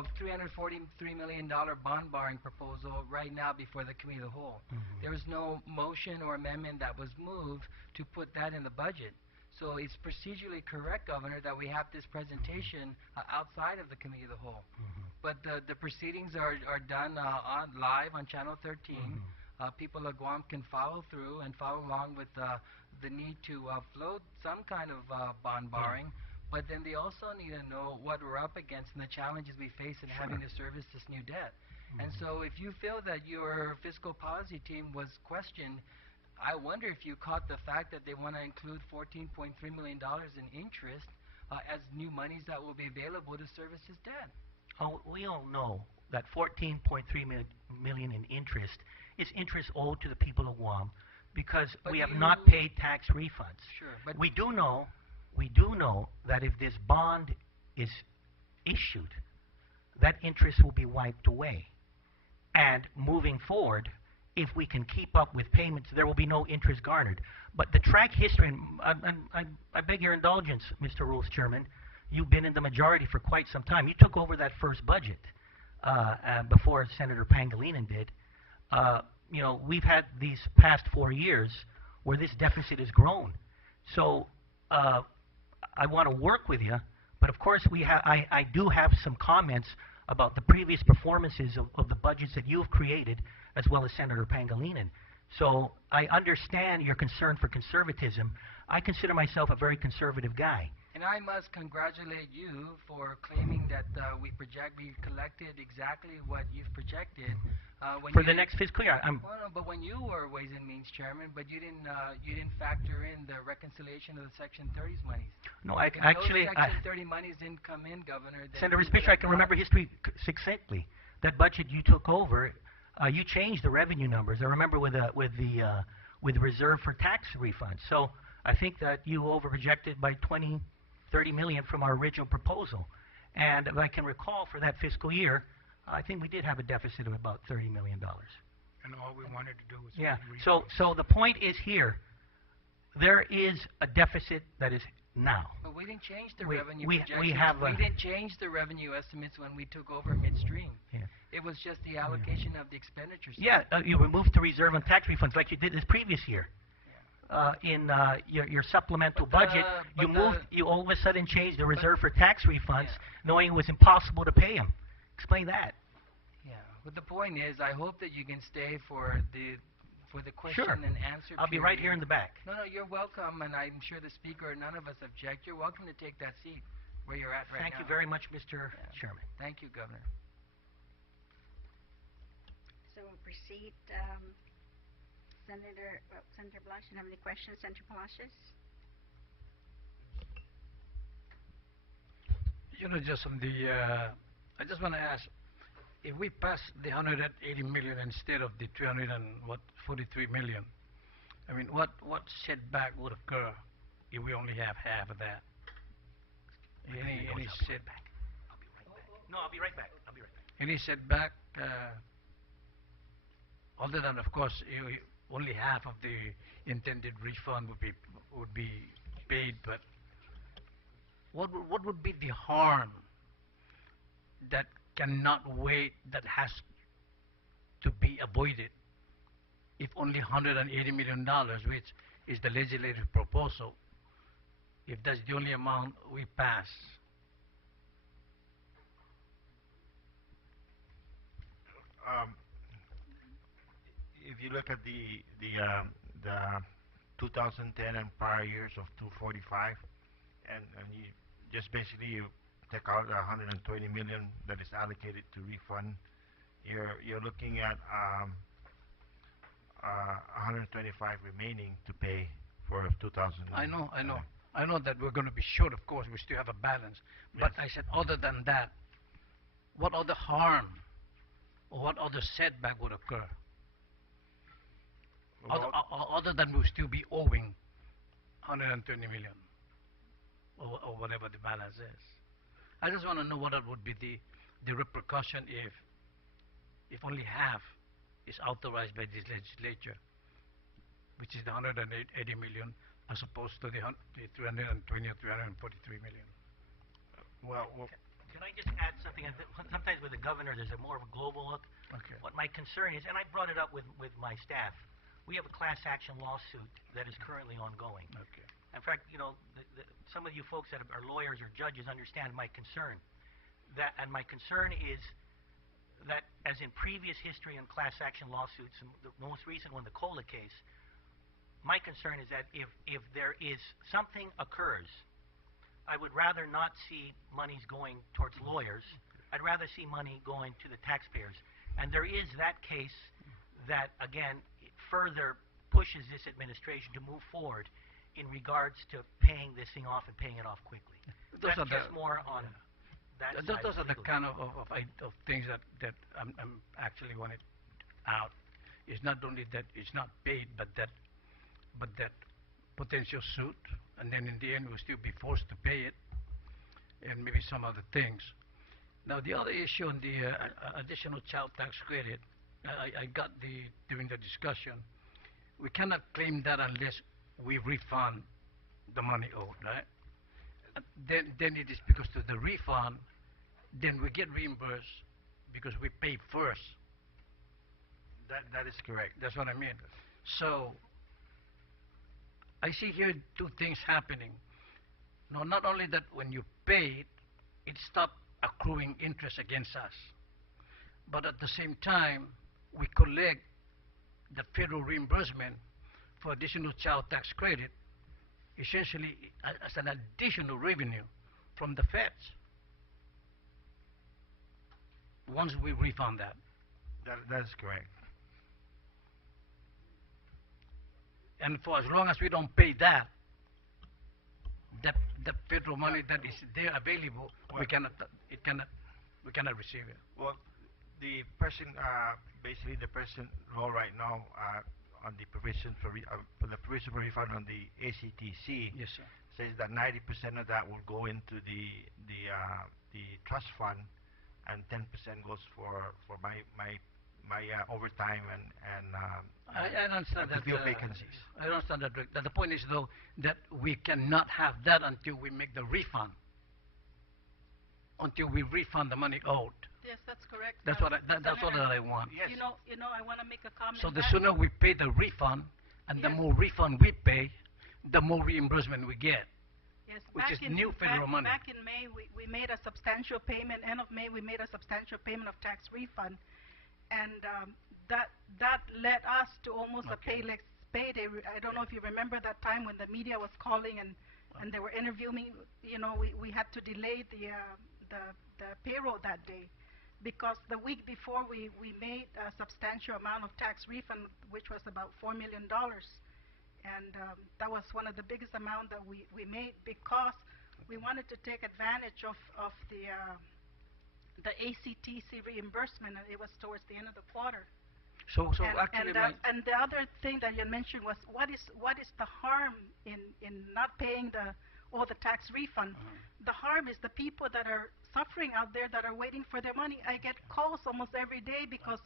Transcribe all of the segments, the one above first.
a $343 million bond borrowing proposal right now before the committee of the whole. There was no motion or amendment that was moved to put that in the budget. So it's procedurally correct, Governor, that we have this presentation outside of the committee of the whole. But the proceedings are done live on Channel 13. People of Guam can follow through and follow along with the need to float some kind of bond borrowing. But then they also need to know what we're up against and the challenges we face in having to service this new debt. And so if you feel that your fiscal policy team was questioned, I wonder if you caught the fact that they want to include $14.3 million in interest as new monies that will be available to service this debt. Oh, we all know that $14.3 million in interest is interest owed to the people of Guam because we have not paid tax refunds. Sure, but we do know that if this bond is issued, that interest will be wiped away. And moving forward, if we can keep up with payments, there will be no interest garnered. But the track history, and I beg your indulgence, Mr. Rules Chairman, you've been in the majority for quite some time. You took over that first budget before Senator Pangilinan did. You know, we've had these past 4 years where this deficit has grown. So I want to work with you, but of course I do have some comments about the previous performances of the budgets that you've created, as well as Senator Pangilinan. So I understand your concern for conservatism. I consider myself a very conservative guy. And I must congratulate you for claiming that we collected exactly what you've projected. For the next fiscal year, no, but when you were Ways and Means Chairman, but you didn't factor in the reconciliation of the Section 30s monies. No, actually, Section 30 monies didn't come in, Governor. Senator Fiscal, I can remember history succinctly. That budget you took over, you changed the revenue numbers. I remember with reserve for tax refunds. So I think that you over-projected by 20, 30 million from our original proposal. And if I can recall, for that fiscal year, I think we did have a deficit of about $30 million. And all we wanted to do was So the point is here, there is a deficit that is now. But we didn't change the revenue projections. We didn't change the revenue estimates when we took over midstream. It was just the allocation of the expenditures. You removed the reserve on tax refunds like you did this previous year. In your supplemental budget, you all of a sudden changed the reserve for tax refunds, knowing it was impossible to pay them. Explain that. Yeah, but the point is, I hope that you can stay for the question and answer. I'll be right here in the back. No, you're welcome, and I'm sure the Speaker, none of us object. You're welcome to take that seat where you're at right now. Thank you very much, Mr. Chairman. Thank you, Governor. So we'll proceed. Senator Blush, you have any questions? Senator Palacios? You know, just on the, I just want to ask, if we pass the 180 million instead of the 43 million, I mean, what setback would occur if we only have half of that? Any setback? I'll be right back. Any setback, other than, of course, only half of the intended refund would be paid, but what would be the harm that cannot wait, that has to be avoided if only $180 million, which is the legislative proposal, if that's the only amount we pass? If you look at the 2010 and prior years of 245, and you just basically you take out 120 million that is allocated to refund, you're looking at 125 remaining to pay for 2000. I know that we're going to be short. Of course, we still have a balance. But I said, other than that, what other harm or what other setback would occur? Other than we'll still be owing 120 million or whatever the balance is. I just want to know what would be the repercussion if only half is authorized by this legislature, which is the 180 million as opposed to the 320 or 343 million. Well, can I just add something? Sometimes governor. There's a more of a global look. Okay. What my concern is, and I brought it up with my staff, we have a class action lawsuit that is currently ongoing. Okay. In fact, you know, some of you folks that are lawyers or judges understand my concern. And my concern is that, as in previous history in class action lawsuits, and the most recent one, the COLA case, my concern is that if there is something occurs, I would rather not see monies going towards lawyers. I'd rather see money going to the taxpayers. And there is that case that, again, further pushes this administration to move forward in regards to paying this thing off and paying it off quickly. Those That's are just more on that side. Those are the legal. kind of things that I'm actually wanted out. It's not only that it's not paid, but that potential suit, and then in the end we'll still be forced to pay it, and maybe some other things. Now the other issue on the additional child tax credit, I got during the discussion, we cannot claim that unless we refund the money owed, right? Then it is because of the refund, then we get reimbursed because we pay first. That is correct. That's what I mean. So I see here two things happening. No, not only that when you pay it stops accruing interest against us, but at the same time we collect the federal reimbursement for additional child tax credit, essentially as an additional revenue from the feds once we refund that. That is correct. And for as long as we don't pay that, the federal money that is there available, we cannot receive it. Well, the person, basically the present law right now on the provision for the provision for refund on the ACTC Yes, sir. says that 90% of that will go into the trust fund, and 10% goes for my overtime and I understand to that. fill vacancies. I understand that, Rick. That the point is, though, that we cannot have that until we make the refund, until we refund the money owed. Yes, that's correct. That's what I want. Yes. You know, I want to make a comment. So the back- sooner we pay the refund, and the Yes. more refund we pay, the more reimbursement we get. Yes, which back is in- new federal money. Back in May, we made a substantial payment. End of May, we made a substantial payment of tax refund, and that led us to almost a payday. I don't know if you remember that time when the media was calling and they were interviewing. You know, we had to delay the payroll that day because the week before we made a substantial amount of tax refund, which was about $4 million. And that was one of the biggest amount that we made because we wanted to take advantage of the ACTC reimbursement, and it was towards the end of the quarter. So and, actually, and the other thing that you mentioned was what is the harm in not paying all the tax refund? The harm is the people that are suffering out there that are waiting for their money. I get calls almost every day because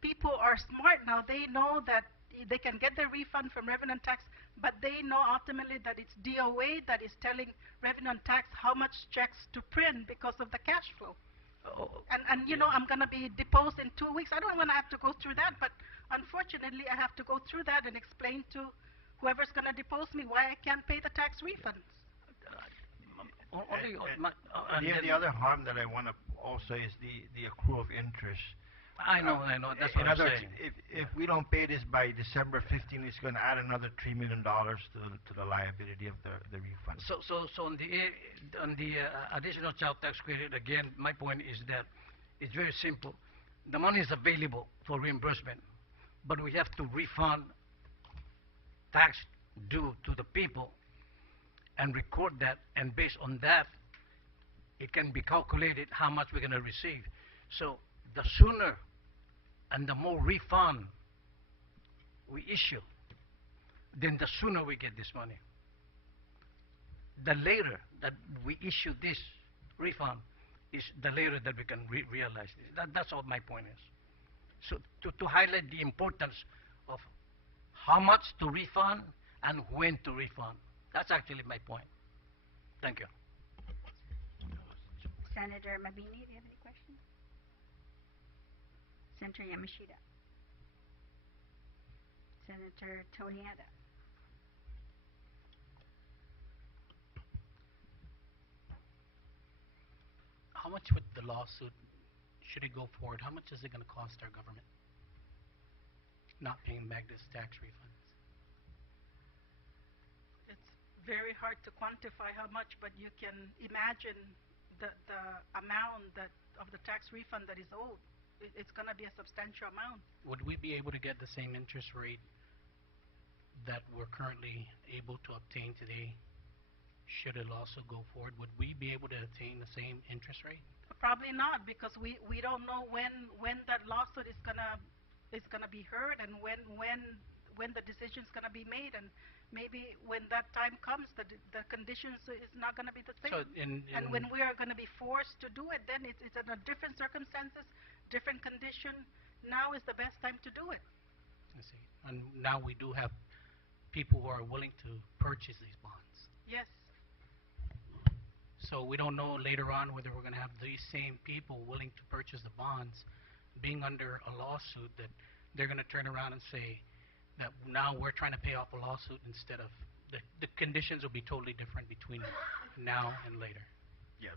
people are smart now. They know that they can get their refund from revenue and tax, but they know ultimately that it's DOA that is telling revenue and tax how much checks to print because of the cash flow. And you know, I'm going to be deposed in 2 weeks. I don't want to have to go through that, but unfortunately I have to go through that and explain to whoever's going to depose me why I can't pay the tax refunds. The other harm that I want to also is the accrual of interest. I know. That's what In I'm other words, saying. if we don't pay this by December 15, it's going to add another $3 million to the liability of the refund. So on the additional child tax credit, again, my point is that it's very simple. The money is available for reimbursement, but we have to refund tax due to the people and record that, and based on that, it can be calculated how much we're going to receive. So the sooner and the more refund we issue, then the sooner we get this money. The later that we issue this refund is the later that we can realize this. That's all my point is. So to highlight the importance of how much to refund and when to refund. That's actually my point. Thank you. Senator Mabini, do you have any questions? Senator Yamashita. Senator Tonieta. How much would the lawsuit, should it go forward, how much is it going to cost our government not paying back this tax refunds? It's very hard to quantify how much, but you can imagine the amount that of the tax refund that is owed. It's going to be a substantial amount. Would we be able to get the same interest rate that we're currently able to obtain today? Should it also go forward, would we be able to attain the same interest rate? Probably not, because we don't know when that lawsuit is gonna be heard, and when the decision is gonna be made, and maybe when that time comes, the conditions is not gonna be the same. So and when we are gonna be forced to do it, then it's under different circumstances, different condition. Now is the best time to do it. I see. And now we do have people who are willing to purchase these bonds. Yes. So we don't know later on whether we're going to have these same people willing to purchase the bonds, being under a lawsuit, that they're going to turn around and say that now we're trying to pay off a lawsuit instead of, the conditions will be totally different between now and later. Yeah,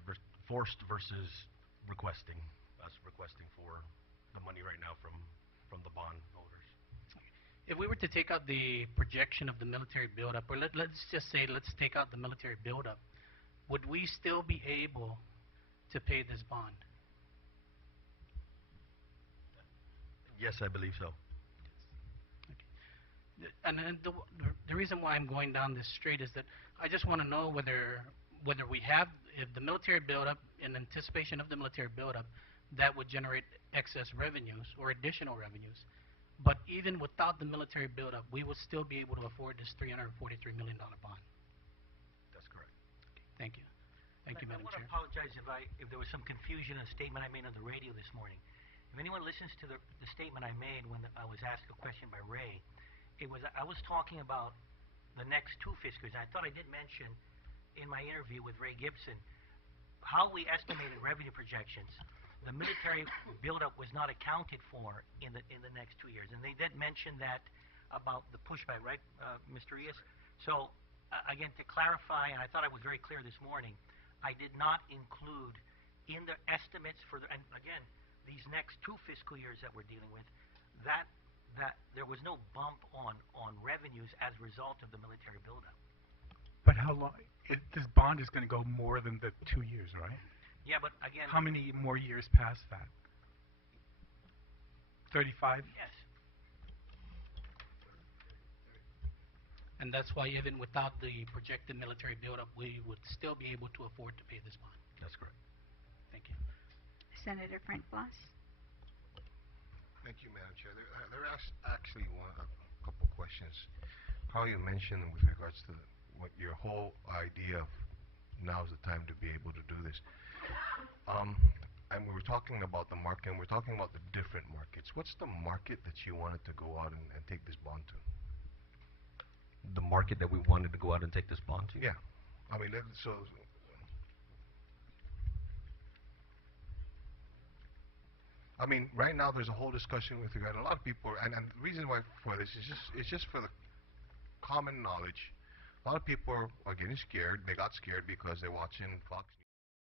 forced versus requesting, us requesting for the money right now from the bond holders. If we were to take out the projection of the military buildup, or let's just say let's take out the military buildup, would we still be able to pay this bond? Yes, I believe so. Okay. And then the reason why I'm going down this street is that I just want to know whether we have, if the military buildup, in anticipation of the military buildup, that would generate excess revenues or additional revenues. But even without the military buildup, we would still be able to afford this $343 million bond. That's correct. Thank you. Thank you, Madam I want to Chair. apologize if there was some confusion in a statement I made on the radio this morning. If anyone listens to the statement I made when I was asked a question by Ray, I was talking about the next two fiscal years. I thought I did mention in my interview with Ray Gibson how we estimated revenue projections. The military buildup was not accounted for in the next 2 years, and they did mention that about the pushback, right, Mr. Rios? So again, to clarify, and I thought I was very clear this morning, I did not include in the estimates for and again, these next two fiscal years that we're dealing with, that there was no bump on revenues as a result of the military buildup. But how long? This bond is going to go more than the 2 years, right? Yeah, but again, How many more years past that? 35? yes. And that's why even without the projected military buildup, we would still be able to afford to pay this bond. That's correct. Thank you. Senator Frank Blas. Thank you, Madam Chair. There are actually a couple questions. How you mentioned with regards to what your whole idea of now's the time to be able to do this. And we were talking about the market, and we're talking about the different markets. What's the market that you wanted to go out and take this bond to? The market that we wanted to go out and take this bond to? Yeah. I mean, I mean, right now there's a whole discussion with regard. A lot of people, and the reason why for this is it's just for the common knowledge. A lot of people are getting scared. They got scared because they're watching Fox News.